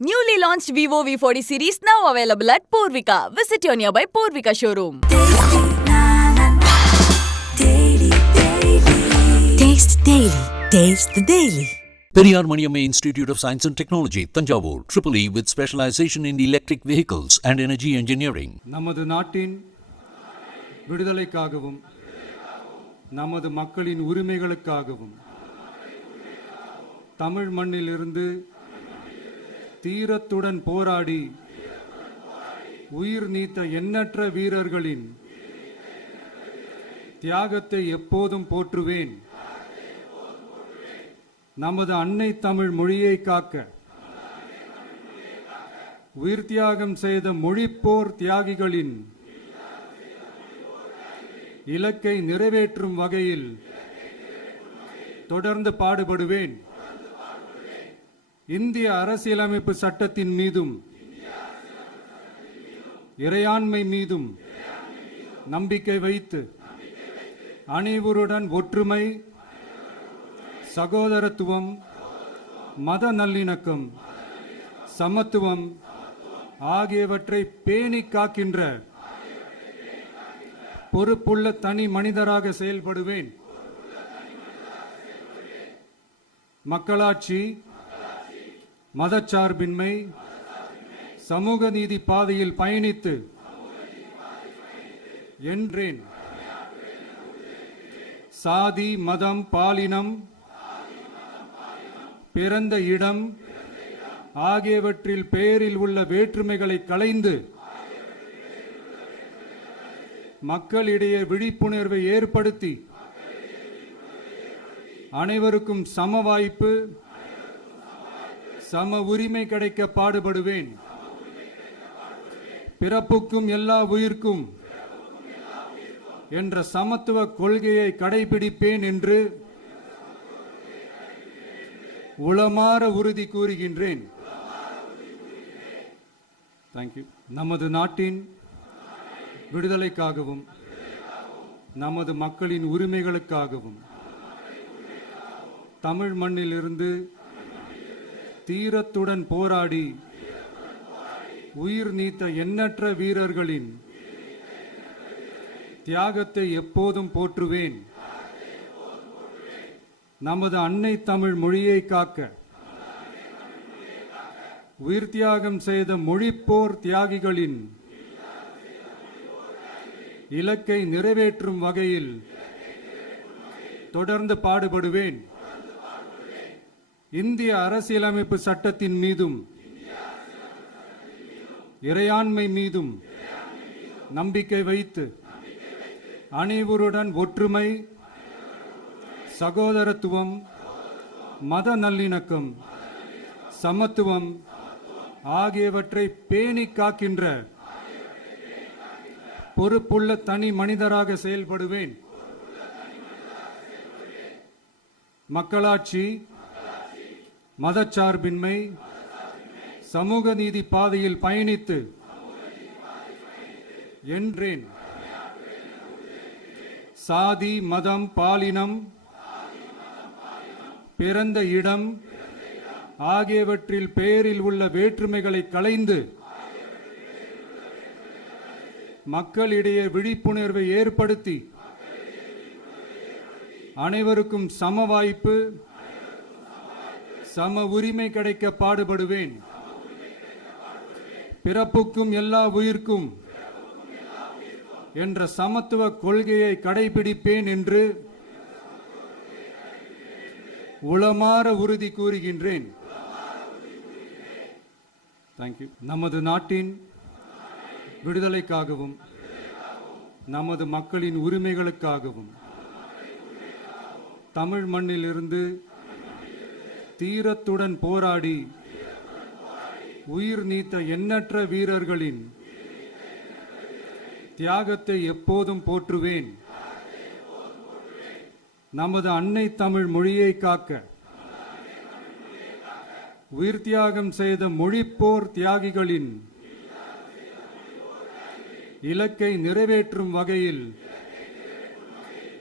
Newly launched Vivo V40 series now available at Purvika. Visit your nearby Purvika showroom. Taste Daily. Taste the Daily. Periyar Maniamma Institute of Science and Technology, Tanjavur, EEE with specialization in electric vehicles and energy engineering. நமது நாட்டின் விடுதலைக்காகவும் நமது மக்களின் உரிமைகளுக்காகவும் தமிழ் மண்ணிலிருந்து தீரத்துடன் போராடி உயிர் நீத்த எண்ணற்ற வீரர்களின் தியாகத்தை எப்போதும் போற்றுவேன். நமது அன்னை தமிழ் மொழியை காக்க உயிர் தியாகம் செய்த மொழிப்போர் தியாகிகளின் இலக்கை நிறைவேற்றும் வகையில் தொடர்ந்து பாடுபடுவேன். இந்திய அரசியலமைப்பு சட்டத்தின் மீதும் இறையாண்மை மீதும் நம்பிக்கை வைத்து அனைவருடன் ஒற்றுமை, சகோதரத்துவம், மத நல்லிணக்கம், சமத்துவம் ஆகியவற்றை பேணி காக்கின்ற பொறுப்புள்ள தனி மனிதராக செயல்படுவேன். மக்களாட்சி, மதச்சார்பின்மை, சமூக நீதி பாதையில் பயணித்து என்றேன். சாதி, மதம், பாலினம், பிறந்த இடம் ஆகியவற்றில் பெயரில் உள்ள வேற்றுமைகளை களைந்து மக்களிடையே விழிப்புணர்வை ஏற்படுத்தி அனைவருக்கும் சம வாய்ப்பு, சம உரிமை கிடைக்க பாடுபடுவேன். பிறப்புக்கும் எல்லா உயிர்க்கும் என்ற சமத்துவ கொள்கையை கடைபிடிப்பேன் என்று உளமாற உறுதி கூறுகின்றேன். தேங்க்யூ. நமது நாட்டின் விடுதலைக்காகவும் நமது மக்களின் உரிமைகளுக்காகவும் தமிழ் மண்ணிலிருந்து தீரத்துடன் போராடி உயிர் நீத்த எண்ணற்ற வீரர்களின் தியாகத்தை எப்போதும் போற்றுவேன். நமது அன்னை தமிழ் மொழியை காக்க உயிர் தியாகம் செய்த மொழிப்போர் தியாகிகளின் இலக்கை நிறைவேற்றும் வகையில் தொடர்ந்து பாடுபடுவேன். இந்திய அரசியலமைப்பு சட்டத்தின் மீதும் இறையாண்மை மீதும் நம்பிக்கை வைத்து அனைவருடன் ஒற்றுமை, சகோதரத்துவம், மத நல்லிணக்கம், சமத்துவம் ஆகியவற்றை பேணி காக்கின்ற பொறுப்புள்ள தனி மனிதராக செயல்படுவேன். மக்களாட்சி, மதச்சார்பின்மை, சமூக நீதி பாதையில் பயணித்து என்றேன். சாதி, மதம், பாலினம், பிறந்த இடம் ஆகியவற்றில் பெயரில் உள்ள வேற்றுமைகளை களைந்து மக்களிடையே விழிப்புணர்வை ஏற்படுத்தி அனைவருக்கும் சம வாய்ப்பு, சம உரிமை கிடைக்க பாடுபடுவேன். பிறப்புக்கும் எல்லா உயிர்க்கும் என்ற சமத்துவ கொள்கையை கடைபிடிப்பேன் என்று உளமாற உறுதி கூறுகின்றேன். தேங்க்யூ. நமது நாட்டின் விடுதலைக்காகவும் நமது மக்களின் உரிமைகளுக்காகவும் தமிழ் மண்ணிலிருந்து தீரத்துடன் போராடி உயிர் நீத்த எண்ணற்ற வீரர்களின் தியாகத்தை எப்போதும் போற்றுவேன். நமது அன்னை தமிழ் மொழியை காக்க உயிர் தியாகம் செய்த மொழிப்போர் தியாகிகளின் இலக்கை நிறைவேற்றும் வகையில்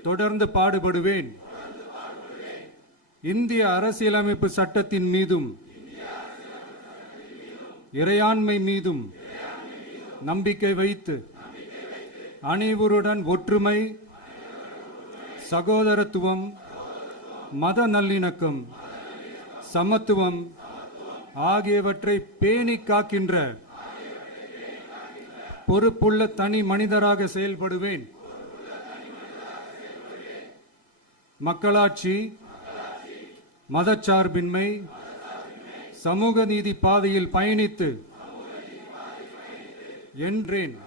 தொடர்ந்து பாடுபடுவேன். இந்திய அரசியலமைப்பு சட்டத்தின் மீதும் இறையாண்மை மீதும் நம்பிக்கை வைத்து அனைவருடன் ஒற்றுமை, சகோதரத்துவம், மத நல்லிணக்கம், சமத்துவம் ஆகியவற்றை பேணிக் காக்கின்ற பொறுப்புள்ள தனி மனிதராக செயல்படுவேன். மக்களாட்சி, மதச்சார்பின்மை, சமூக நீதி பாதையில் பயணித்து என்றேன்.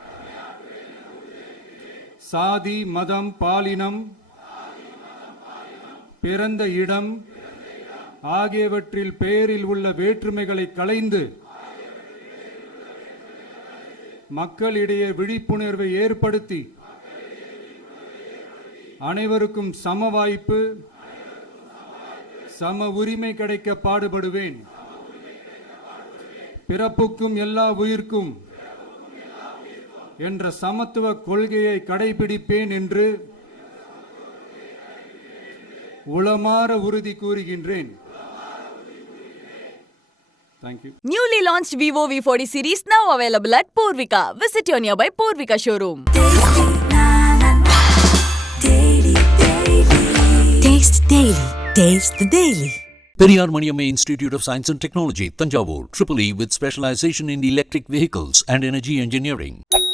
சாதி, மதம், பாலினம், பிறந்த இடம் ஆகியவற்றில் பெயரில் உள்ள வேற்றுமைகளை களைந்து மக்களிடையே விழிப்புணர்வை ஏற்படுத்தி அனைவருக்கும் சம வாய்ப்பு, சம உரிமை கிடைக்க பாடுபடுவேன். பிறப்புக்கும் எல்லா உயிர்க்கும் என்ற சமத்துவ கொள்கையை கடைபிடிப்பேன் என்று உளமாற உறுதி கூறுகின்றேன். Thank you. Newly launched Vivo V40 series now available at Purvika. Visit your nearby Purvika showroom. Taste Daily. Taste the Daily. Periyar Maniamma Institute of Science and Technology, Tanjavur, EEE with specialization in electric vehicles and energy engineering.